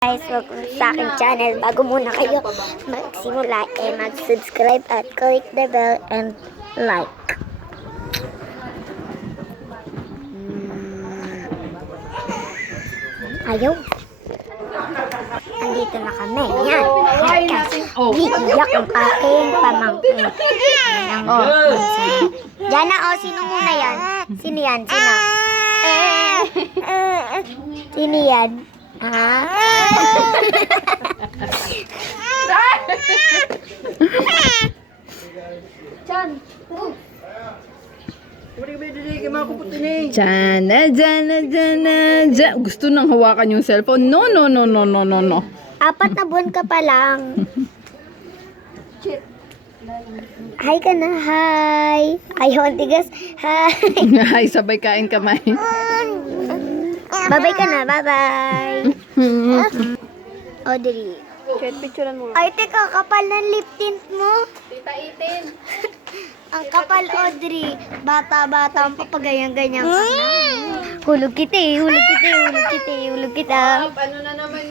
Guys, welcome sa aking channel. Bago muna kayo magsimula, mag-subscribe at click the bell and like. Ayaw. Andito na kami. Yan. Iiyak ang aking pamangkin. Jana, sino muna yan? Sino yan? Sino? Sino yan? Ha? Diyan. Gusto nang hawakan yung cellphone. No. Apat na buwan ka pa lang. Hi ka na, hi. Ayaw ang tigas, hi. Ay, sabay kain kamay. Bye-bye ka na, bye-bye. Audrey. Picturean mo. Ay, teka, kapal ng lip tint mo. Tita Itin. Ang kapal, Audrey. Bata-bata ang papagayan-ganyan ka na. Hulog kita. Ano na naman